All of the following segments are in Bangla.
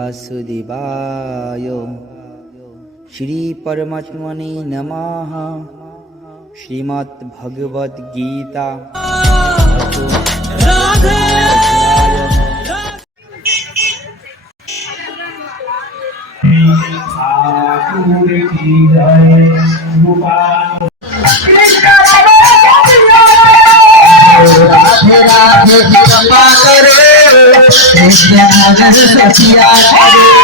वासुदेवाय श्रीपरमात्मने नमः श्रीमद्भगवद्गीता ठाकुर की जय गोपाल राधे राधे कृपा करे कृष्ण सचिया करे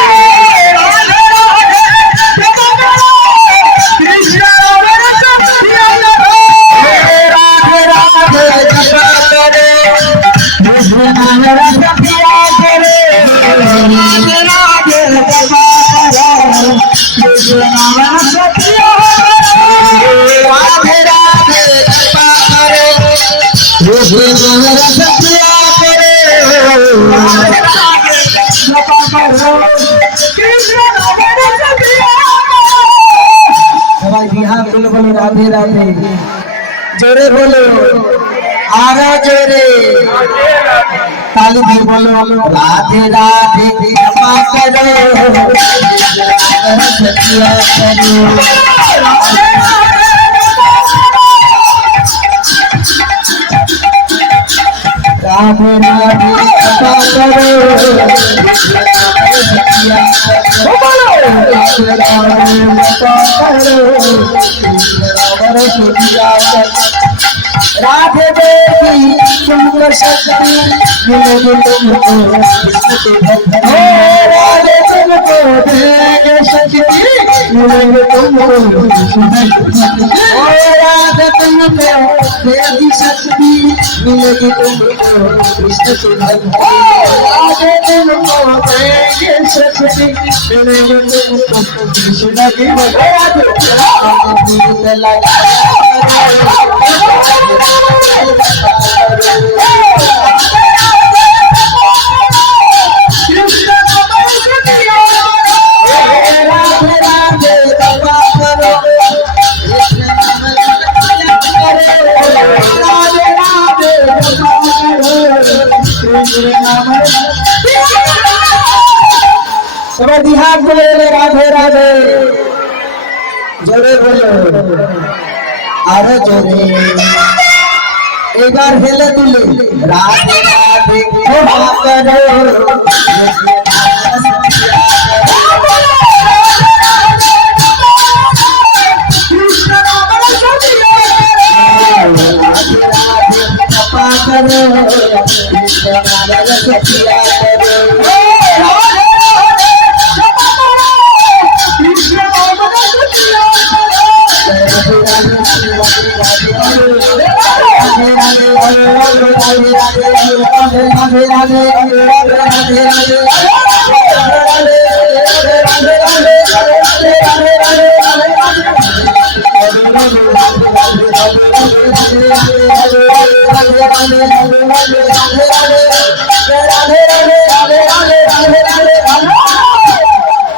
রাধে রাধে। জোরে বলো। আরও জোরে। তালি বলো। রাধে রাধে ক্ষমা করো। সখিয়া করো রাধে দেবী সুন্দর সতী মিলবে তুমকো হে রাধে তুমকো দেবে সতী মিলবে তুমকো হে রাধে তুমকো দেবী সতী মিলবে তুমকো কৃষ্ণ সুন্দর হে রাধে তুমকো দেবে সতী মিলবে তুমকো কৃষ্ণ সুন্দর হে রাধে তুমকো দেবে সতী মিলবে তুমকো কৃষ্ণ সুন্দর যদি হাত বলে রাধে রাধে। জোরে বলো। এবার হেলে তুলে। রাধে রাধে। ও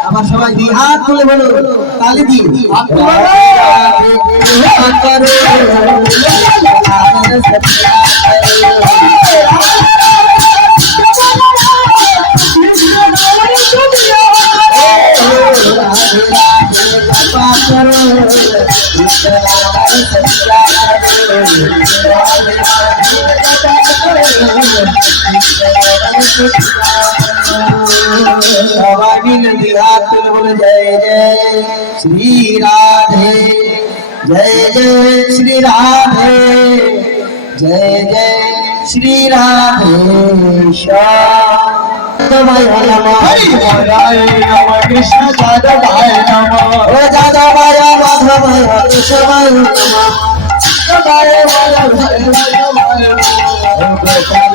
আবার সবাই দিয়ে হাত তুলে বলো তালি দিয়ে সবাই মিলে দিয়ে হাত তুলে বলে জয় জয় শ্রী রাধে জয় জয় শ্রী রাধে জয় জয় শ্রী রাধে শ্যামায় নমঃ কৃষ্ণ যাদবায় নম। ও যাদবায় মাধবায় কেশবায় নমঃ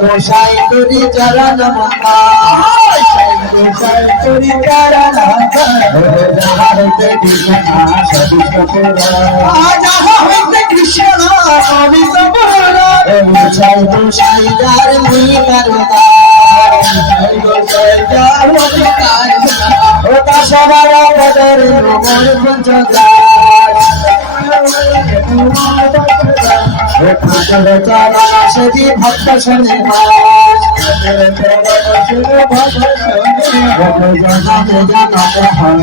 গোসাই তুরি চরণ গোসাই তুরি চরণ কৃষ্ণ জয় গোসাই গোসাই যার মুই ওটা সবার পদের মোর পঞ্চদাস সেটি ভক্ত শোনে জানাতে জানাতে হয়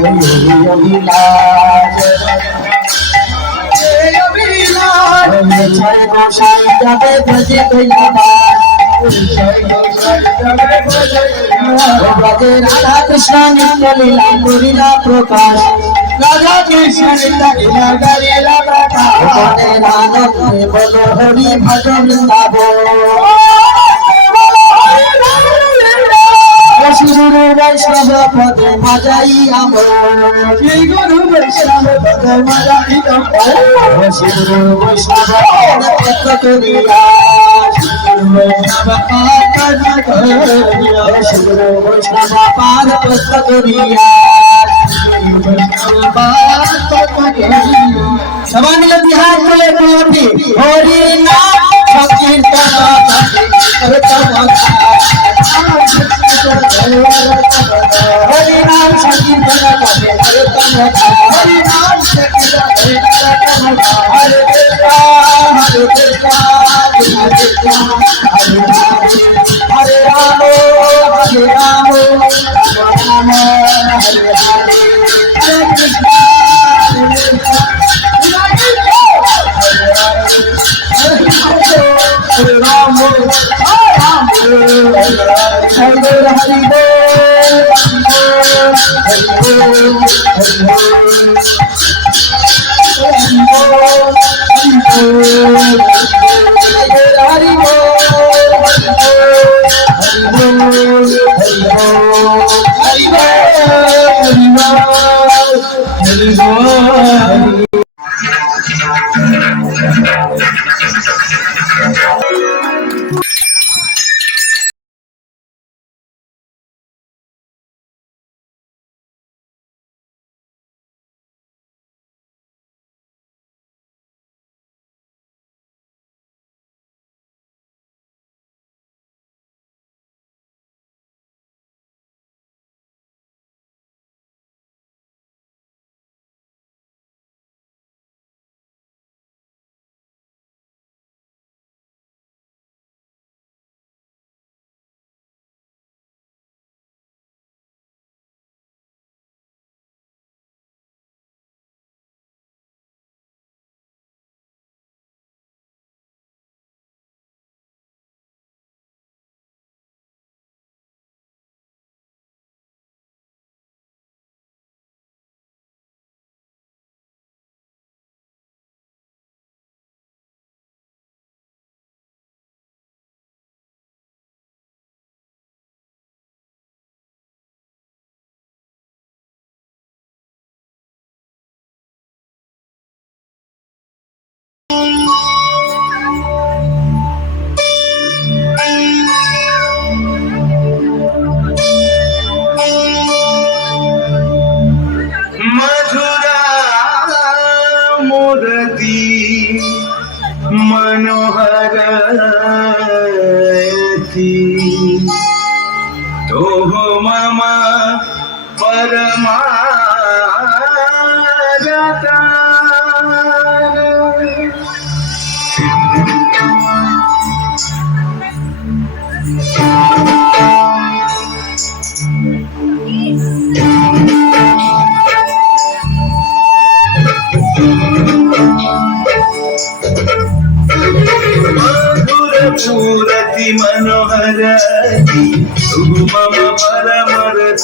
অভিলাষ ছয় গোসাই যাবে ভজে রাধা কৃষ্ণ নিত্য লীলা করিলা প্রকাশ রাধা কৃষ্ণ লীলা লীলা করিলা প্রকাশ আনন্দে বল হরি ভজ বৃন্দাবন শ্রী বৈষ্ণব পদে মাজাই আমর শ্রী গুরু বৈষ্ণব পদে মাজাই আমর শ্রী গুরু বৈষ্ণব পদে করিয়া বৈষ্ণব পাদ করিয়া সবাই মিলে বিহার করে বলি হরি নাম সংকীর্তন হরি নাম সংকীর্তন হরি নাম বল మధురచూరతి మనోహర సుమమ పరమరత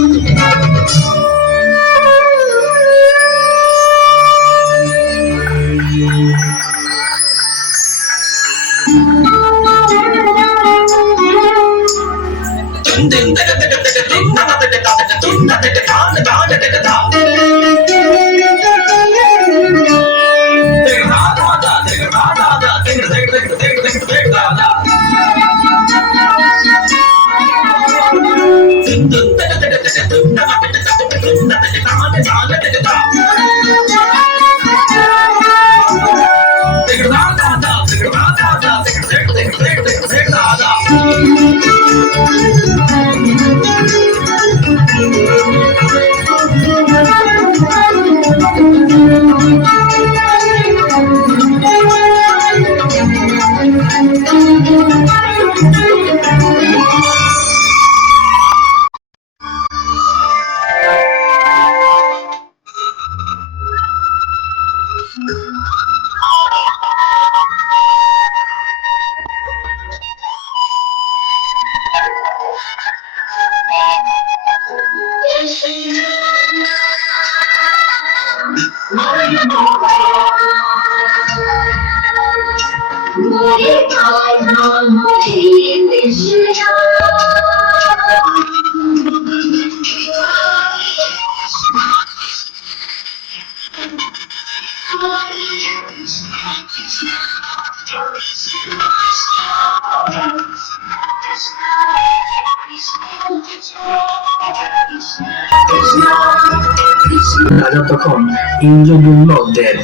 রাজা তখন ইন্দ্রদুম্নদের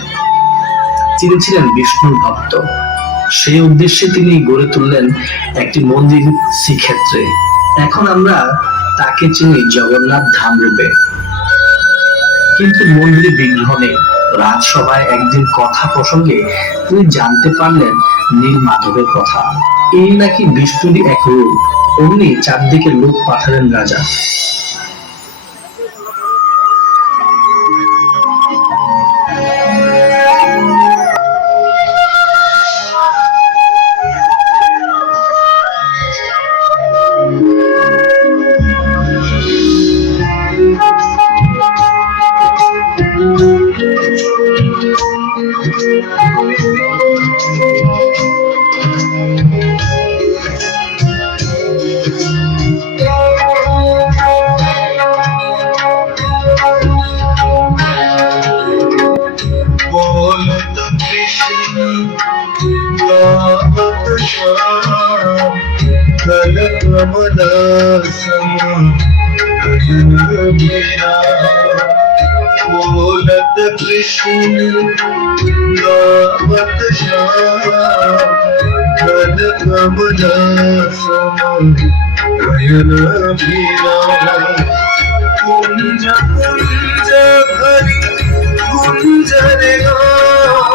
তিনি ছিলেন বিষ্ণুর ভক্ত। সেই উদ্দেশ্যে তিনি গড়ে তুললেন একটি মন্দির শ্রীক্ষেত্রে। এখন আমরা তাকে চিনি জগন্নাথ ধাম রূপে। কিন্তু মন্দিরে বিগ্রহ নেই। রাজসভায় একদিন কথা প্রসঙ্গে তিনি জানতে পারলেন নীল মাধবের কথা। এই নাকি বিষ্ণুরই এক রূপ। অমনি চারদিকে লোক পাঠালেন রাজা। ولد كريشون دعوت شام ولد مبدا سمر وينا بينا كنجا كنجا غري كنجا رغام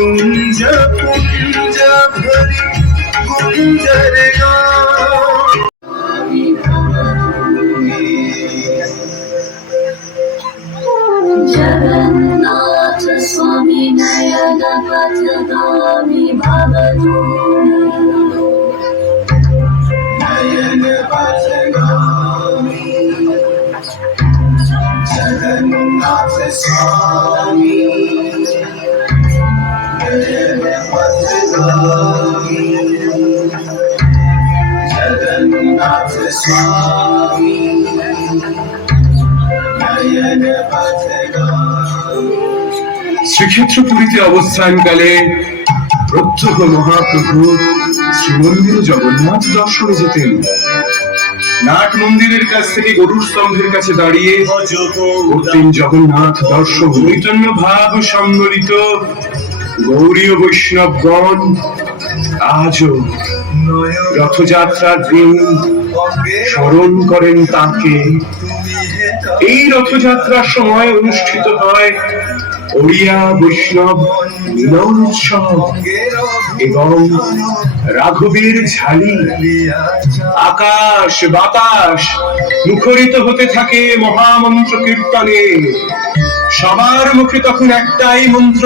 कुंज कुंज भरी कुंजर कुंज कुंज भरी कुंजर जगन्नाथ स्वामी नयन पथगामी भवतु नयन पथगामी जगन्नाथ स्वामी শ্রীক্ষেত্র পুরীতে অবস্থানকালে প্রত্যহ মহাপ্রভু শ্রীমন্দির জগন্নাথ দর্শনে যেতেন। নাট মন্দিরের কাছ থেকে গরুর স্তম্ভের কাছে দাঁড়িয়ে করতেন জগন্নাথ দর্শন, চৈতন্য ভাব সম্বলিত গৌরীয় বৈষ্ণবগণ আজও রথযাত্রার দিন স্মরণ করেন তাকে। এই রথযাত্রার সময় অনুষ্ঠিত হয় ওড়িয়া, বৈষ্ণব, মিলন উৎসব এবং রাঘবীর ঝালি। আকাশ, বাতাস মুখরিত হতে থাকে মহামন্ত্র কীর্তনে সবার মুখে তখন একটাই মন্ত্র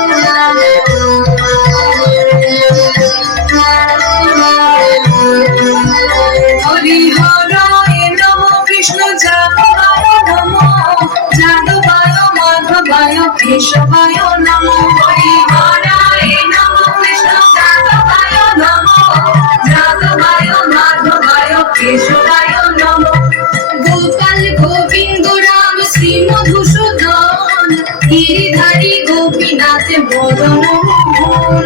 কেশবায় নম হরি হরায় নম, কৃষ্ণ যাদবায় নম যাদবায় মাধবায় কেশবায় নম। গোপাল গোবিন্দ রাম শ্রী মধুসূদন, গিরিধারী গোপীনাথ বদন মোহন